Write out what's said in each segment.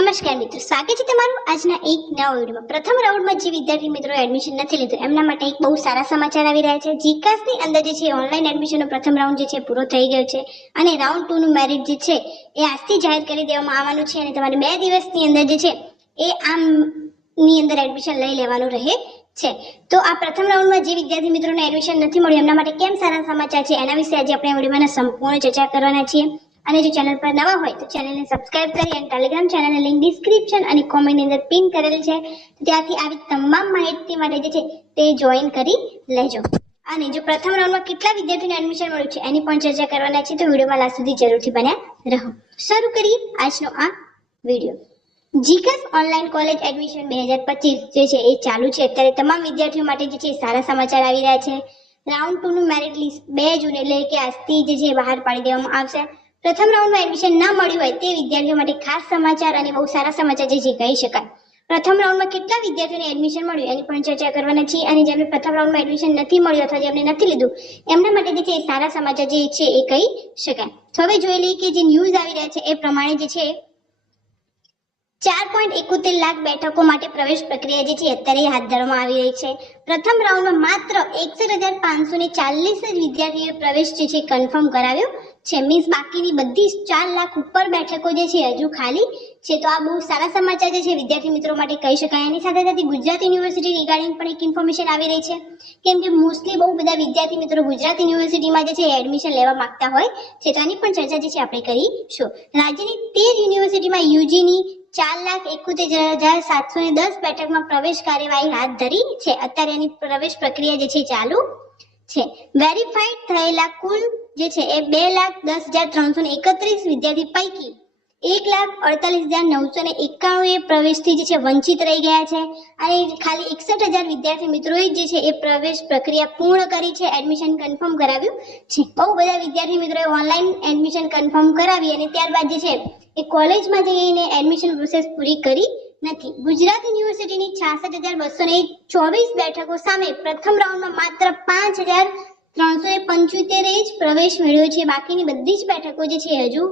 નમસ્કાર મિત્રો સ્વાગત છે તમારું આજના એક નવા વિડીયોમાં પ્રથમ રાઉન્ડમાં જે વિદ્યાર્થી મિત્રો એડમિશન નથી લીધું એમના માટે એક બહુ સારા સમાચાર આવી રહ્યા છે જીકાસની અંદર જે છે ઓનલાઈન એડમિશનનો પ્રથમ રાઉન્ડ જે છે પૂરો થઈ ગયો છે અને રાઉન્ડ ટુનું મેરિટ જે છે એ આજથી જાહેર કરી દેવામાં આવવાનું છે અને તમારે બે દિવસની અંદર જે છે એ આમ ની અંદર એડમિશન લઈ લેવાનું રહે છે તો આ પ્રથમ રાઉન્ડમાં જે વિદ્યાર્થી મિત્રોને એડમિશન નથી મળ્યું એમના માટે કેમ સારા સમાચાર છે એના વિશે આજે આપણે આ વિડીયોમાં સંપૂર્ણ ચર્ચા કરવાના છીએ અને જો ચેનલ પર નવા હોય તો ચેનલને સબસ્ક્રાઇબ કરી અને ટેલિગ્રામ ચેનલની લિંક ડિસ્ક્રિપ્શન અને કોમેન્ટની અંદર પિન કરેલ છે ત્યાંથી આવી તમામ માહિતી માટે જે છે તે જોઈન કરી લેજો અને જો પ્રથમ રાઉન્ડમાં કેટલા વિદ્યાર્થીઓને એડમિશન મળ્યું છે એની પણ ચર્ચા કરવાના છે તો વિડીયોમાં લાસ્ટ સુધી જરૂરથી બન્યા રહો શરૂ કરીએ આજનો આ વિડીયો જીકેસ ઓનલાઈન કોલેજ એડમિશન બે હજાર પચીસ જે છે એ ચાલુ છે અત્યારે તમામ વિદ્યાર્થીઓ માટે જે છે સારા સમાચાર આવી રહ્યા છે રાઉન્ડ ટુ નું મેરિટ લિસ્ટ બે જૂન એટલે કે આજથી જે છે બહાર પાડી દેવામાં આવશે પ્રથમ રાઉન્ડમાં એડમિશન ના મળ્યું હોય તે વિદ્યાર્થીઓ માટે ખાસ સમાચાર અને બહુ સારા સમાચાર જે કહી શકાય પ્રથમ રાઉન્ડમાં કેટલા વિદ્યાર્થીઓને એડમિશન મળ્યું એની પણ ચર્ચા કરવાના છે અને જેમને પ્રથમ રાઉન્ડમાં એડમિશન નથી મળ્યું અથવા જેમને નથી લીધું એમના માટે જે છે એ સારા સમાચાર જે છે એ કહી શકાય હવે જોઈ લઈએ કે જે ન્યૂઝ આવી રહ્યા છે એ પ્રમાણે જે છે ચાર પોઈન્ટ એકોતેર લાખ બેઠકો માટે પ્રવેશ પ્રક્રિયા જે છે અત્યારે હાથ ધરવામાં આવી રહી છે પ્રથમ રાઉન્ડમાં માત્ર એકસઠ હજાર પાંચસો ને ચાલીસ જ વિદ્યાર્થીઓએ પ્રવેશ જે છે કન્ફર્મ કરાવ્યો છે મીન્સ બાકીની બધી જ ચાર લાખ ઉપર બેઠકો જે છે હજુ ખાલી છે તો આ બહુ સારા સમાચાર જે છે વિદ્યાર્થી મિત્રો માટે કહી શકાય એની સાથે સાથે ગુજરાત યુનિવર્સિટી રિગાર્ડિંગ પણ એક ઇન્ફોર્મેશન આવી રહી છે કેમ કે મોસ્ટલી બહુ બધા વિદ્યાર્થી મિત્રો ગુજરાત યુનિવર્સિટીમાં જે છે એડમિશન લેવા માંગતા હોય છે તેની પણ ચર્ચા જે છે આપણે કરીશું રાજ્યની તેર યુનિવર્સિટીમાં યુજીની ચાર લાખ એકોતેર હજાર સાતસો ને દસ બેઠકમાં પ્રવેશ કાર્યવાહી હાથ ધરી છે અત્યારે એની પ્રવેશ પ્રક્રિયા જે છે ચાલુ છે વેરીફાઈડ થયેલા કુલ જે છે એ બે લાખ દસ હજાર ત્રણસો ને એકત્રીસ વિદ્યાર્થી પૈકી એક લાખ અડતાલીસ હજાર નવસો ને એકાણું એ પ્રવેશથી જે છે વંચિત રહી ગયા છે અને ખાલી એકસઠ હજાર વિદ્યાર્થી મિત્રોએ જે છે એ પ્રવેશ પ્રક્રિયા પૂર્ણ કરી છે એડમિશન કન્ફર્મ કરાવ્યું છે બહુ બધા વિદ્યાર્થી મિત્રોએ ઓનલાઈન એડમિશન કન્ફર્મ કરાવી અને ત્યારબાદ જે છે એ કોલેજમાં જઈને એડમિશન પ્રોસેસ પૂરી કરી નથી ગુજરાત યુનિવર્સિટીની છાસઠ હજાર બસો ને ચોવીસ બેઠકો સામે પ્રથમ રાઉન્ડમાં માત્ર પાંચ હજાર ત્રણસો ને પંચોતેર જ પ્રવેશ મેળવ્યો છે બાકીની બધી જ બેઠકો જે છે હજુ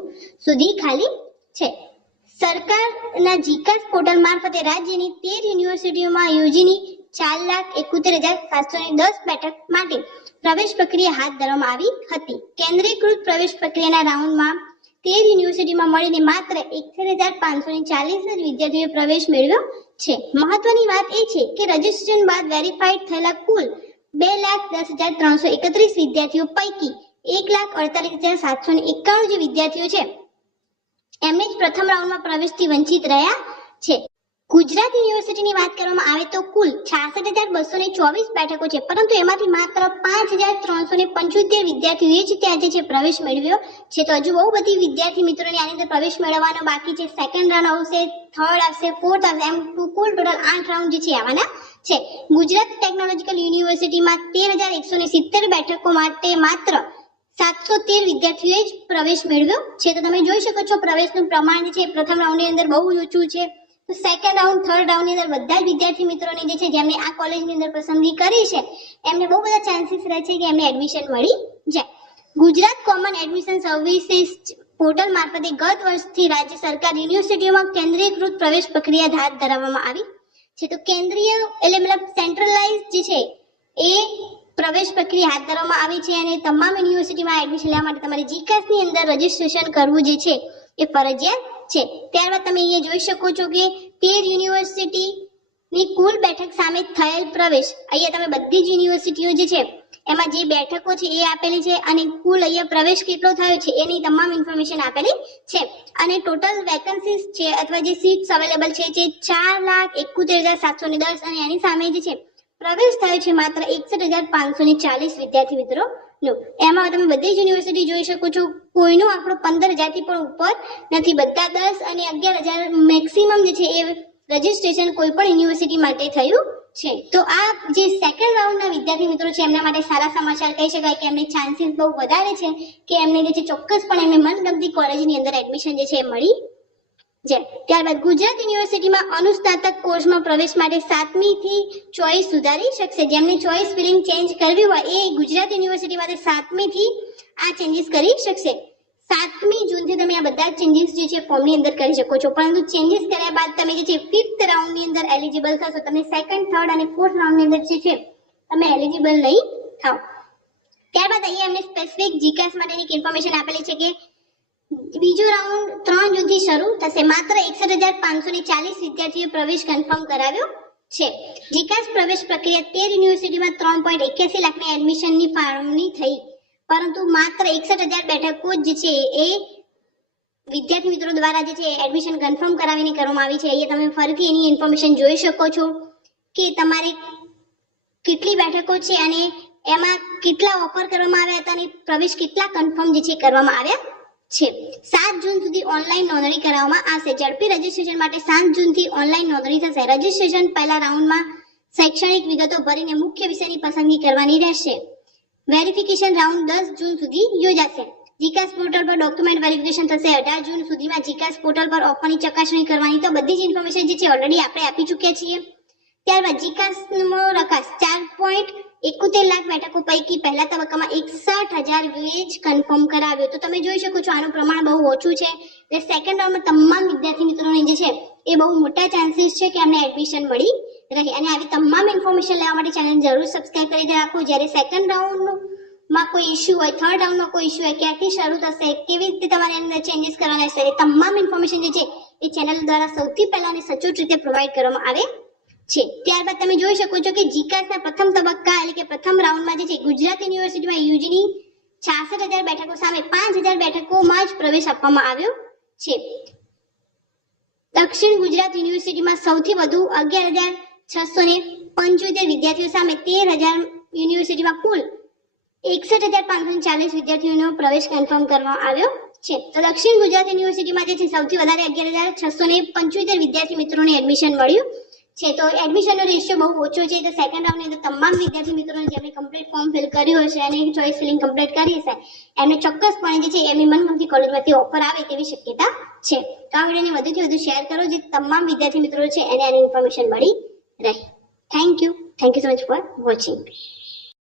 સુધી ખાલી છે સરકારના જીકાસ પોર્ટલ મારફતે રાજ્યની તેર યુનિવર્સિટીઓમાં યોજીની ચાર લાખ એકોતેર હજાર સાતસો ને દસ બેઠક માટે પ્રવેશ પ્રક્રિયા હાથ ધરવામાં આવી હતી કેન્દ્રીયકૃત પ્રવેશ પ્રક્રિયાના રાઉન્ડમાં તે યુનિવર્સિટીમાં મળીને માત્ર એકસઠ હજાર પાંચસો ને ચાલીસ જ વિદ્યાર્થીઓએ પ્રવેશ મેળવ્યો છે મહત્વની વાત એ છે કે રજીસ્ટ્રેશન બાદ વેરીફાઈડ થયેલા કુલ બે લાખ દસ હજાર ત્રણસો એકત્રીસ વિદ્યાર્થીઓ પૈકી એક લાખ અડતાલીસ હજાર સાતસો ને એકાણું જે વિદ્યાર્થીઓ છે એમને જ પ્રથમ રાઉન્ડમાં પ્રવેશથી વંચિત રહ્યા છે ગુજરાત યુનિવર્સિટીની વાત કરવામાં આવે તો કુલ છાસઠ હજાર બસો ને ચોવીસ બેઠકો છે પરંતુ એમાંથી માત્ર પાંચ હજાર ત્રણસો ને પંચોતેર વિદ્યાર્થીઓએ જ ત્યાં જે છે પ્રવેશ મેળવ્યો છે તો હજુ બહુ બધી વિદ્યાર્થી મિત્રોને આની અંદર પ્રવેશ મેળવવાનો બાકી છે સેકન્ડ રાઉન્ડ આવશે થર્ડ આવશે ફોર્થ આવશે એમ કુલ ટોટલ આઠ રાઉન્ડ જે છે આવવાના છે ગુજરાત ટેકનોલોજીકલ યુનિવર્સિટીમાં તેર હજાર એકસો ને સિત્તેર બેઠકો માટે માત્ર સાતસો તેર વિદ્યાર્થીઓએ જ પ્રવેશ મેળવ્યો છે તો તમે જોઈ શકો છો પ્રવેશનું પ્રમાણ જે છે પ્રથમ રાઉન્ડની અંદર બહુ ઓછું છે તો સેકન્ડ રાઉન્ડ થર્ડ રાઉન્ડની અંદર બધા જ વિદ્યાર્થી મિત્રોને જે છે જેમને આ કોલેજની અંદર પસંદગી કરી છે એમને બહુ બધા ચાન્સીસ રહે છે કે એમને એડમિશન મળી જાય Gujarat common admission services portal મારફતે ગત વર્ષથી રાજ્ય સરકાર યુનિવર્સિટીઓમાં કેન્દ્રીયકૃત પ્રવેશ પ્રક્રિયા હાથ ધરવામાં આવી છે તો કેન્દ્રીય એટલે મતલબ સેન્ટ્રલાઇઝ જે છે એ પ્રવેશ પ્રક્રિયા હાથ ધરવામાં આવી છે અને તમામ યુનિવર્સિટીમાં એડમિશન લેવા માટે તમારે જીકાસની અંદર રજિસ્ટ્રેશન કરવું જે છે એ ફરજિયાત છે ત્યારબાદ તમે અહીંયા જોઈ શકો છો કે તેર યુનિવર્સિટીની કુલ બેઠક સામે થયેલ પ્રવેશ અહીંયા તમે બધી જ યુનિવર્સિટીઓ જે છે એમાં જે બેઠકો છે એ આપેલી છે અને કુલ અહીંયા પ્રવેશ કેટલો થયો છે એની તમામ ઇન્ફોર્મેશન આપેલી છે અને ટોટલ વેકન્સીસ છે અથવા જે સીટ્સ અવેલેબલ છે જે ચાર લાખ એકોતેર હજાર સાતસો ને દસ અને એની સામે જે છે પ્રવેશ થાય છે માત્ર એકસઠ હજાર પાંચસો ને ચાલીસ વિદ્યાર્થી મિત્રો નો એમાં તમે બધી જ યુનિવર્સિટી જોઈ શકો છો કોઈનું આપણો પંદર હજારથી પણ ઉપર નથી બધા દસ અને અગિયાર હજાર મેક્સિમમ જે છે એ રજીસ્ટ્રેશન કોઈ પણ યુનિવર્સિટી માટે થયું છે તો આ જે સેકન્ડ રાઉન્ડના વિદ્યાર્થી મિત્રો છે એમના માટે સારા સમાચાર કહી શકાય કે એમને ચાન્સીસ બહુ વધારે છે કે એમને જે છે ચોક્કસપણે એમને મનગમતી કોલેજની અંદર એડમિશન જે છે એ મળી જેમ ત્યારબાદ ગુજરાત યુનિવર્સિટીમાં અનુસ્નાતક કોર્સમાં પ્રવેશ માટે સાતમી થી ચોઈસ સુધારી શકશે જેમને ચોઈસ ફિલિંગ ચેન્જ કરવી હોય એ ગુજરાત યુનિવર્સિટી માટે સાતમી થી આ ચેન્જીસ કરી શકશે સાતમી જૂનથી તમે આ બધા ચેન્જીસ જે છે ફોર્મની અંદર કરી શકો છો પરંતુ ચેન્જીસ કર્યા બાદ તમે જે છે ફિફ્થ રાઉન્ડની અંદર એલિજિબલ થશો તમે સેકન્ડ થર્ડ અને ફોર્થ રાઉન્ડની અંદર જે છે તમે એલિજિબલ નહીં થાવ ત્યારબાદ અહીંયા એમને સ્પેસિફિક જીકેસ માટેની ઇન્ફોર્મેશન આપેલી છે કે બીજો રાઉન્ડ ત્રણ જૂથથી શરૂ થશે માત્ર એકસઠ હજાર પાંચસો ને ચાલીસ વિદ્યાર્થીઓએ પ્રવેશ કન્ફર્મ કરાવ્યો છે જીકાસ પ્રવેશ પ્રક્રિયા તેર યુનિવર્સિટીમાં ત્રણ પોઈન્ટ એક્યાસી લાખની એડમિશનની ફાળવણી થઈ પરંતુ માત્ર એકસઠ હજાર બેઠકો જ છે એ વિદ્યાર્થી મિત્રો દ્વારા જે છે એડમિશન કન્ફર્મ કરાવીને કરવામાં આવી છે અહીંયા તમે ફરીથી એની ઇન્ફોર્મેશન જોઈ શકો છો કે તમારે કેટલી બેઠકો છે અને એમાં કેટલા ઓફર કરવામાં આવ્યા હતા અને પ્રવેશ કેટલા કન્ફર્મ જે છે કરવામાં આવ્યા છે સાત જૂન સુધી ઓનલાઈન નોંધણી કરાવવામાં આવશે ઝડપી રજીસ્ટ્રેશન માટે સાત જૂનથી ઓનલાઈન નોંધણી થશે રજીસ્ટ્રેશન પહેલા રાઉન્ડમાં શૈક્ષણિક વિગતો ભરીને મુખ્ય વિષયની પસંદગી કરવાની રહેશે વેરિફિકેશન રાઉન્ડ દસ જૂન સુધી યોજાશે જીકાસ પોર્ટલ પર ડોક્યુમેન્ટ વેરિફિકેશન થશે અઢાર જૂન સુધીમાં જીકાસ પોર્ટલ પર ઓફરની ચકાસણી કરવાની તો બધી જ ઇન્ફોર્મેશન જે છે ઓલરેડી આપણે આપી ચૂક્યા છીએ ત્યારબાદ જીકાસ જીકાસનો રકાસ ચાર પોઈન્ટ એકોતેર લાખ બેઠકો પૈકી પહેલા તબક્કામાં એકસઠ હજાર વેજ કન્ફર્મ કરાવ્યો તો તમે જોઈ શકો છો આનું પ્રમાણ બહુ ઓછું છે એટલે સેકન્ડ રાઉન્ડમાં તમામ વિદ્યાર્થી મિત્રોને જે છે એ બહુ મોટા ચાન્સીસ છે કે અમને એડમિશન મળી રહે અને આવી તમામ ઇન્ફોર્મેશન લેવા માટે ચેનલ જરૂર સબસ્ક્રાઈબ કરી રાખો જ્યારે સેકન્ડ રાઉન્ડમાં કોઈ ઇશ્યુ હોય થર્ડ રાઉન્ડમાં કોઈ ઇશ્યુ હોય ક્યાંથી શરૂ થશે કેવી રીતે તમારે અંદર ચેન્જીસ કરવાના છે એ તમામ ઇન્ફોર્મેશન જે છે એ ચેનલ દ્વારા સૌથી પહેલા અને સચોટ રીતે પ્રોવાઈડ કરવામાં આવે છે ત્યારબાદ તમે જોઈ શકો છો કે જીકાસના પ્રથમ તબક્કા એટલે કે પ્રથમ રાઉન્ડમાં જે છે ગુજરાત યુનિવર્સિટીમાં યુજીની છાસઠ હજાર બેઠકો સામે પાંચ હજાર બેઠકોમાં જ પ્રવેશ આપવામાં આવ્યો છે દક્ષિણ ગુજરાત યુનિવર્સિટીમાં સૌથી વધુ અગિયાર હજાર છસો ને પંચોતેર વિદ્યાર્થીઓ સામે તેર હજાર યુનિવર્સિટીમાં કુલ એકસઠ હજાર પાંચસો ચાલીસ વિદ્યાર્થીઓનો પ્રવેશ કન્ફર્મ કરવામાં આવ્યો છે તો દક્ષિણ ગુજરાત યુનિવર્સિટીમાં જે છે સૌથી વધારે અગિયાર હજાર છસો ને પંચોતેર વિદ્યાર્થી મિત્રોને એડમિશન મળ્યું છે તો એડમિશનનો રેશિયો બહુ ઓછો છે તો સેકન્ડ રાઉન્ડની અંદર તમામ વિદ્યાર્થી મિત્રોને જેમણે કમ્પ્લીટ ફોર્મ ફિલ કર્યું હશે અને ચોઇસ ફિલિંગ કમ્પ્લીટ કરી હશે એમને ચોક્કસપણે જે છે એમની મનગમતી કોલેજમાંથી ઓફર આવે તેવી શક્યતા છે તો આ વિડીયોને વધુથી વધુ શેર કરો જે તમામ વિદ્યાર્થી મિત્રો છે એને એની ઇન્ફોર્મેશન મળી રહે thank you thank you so much for watching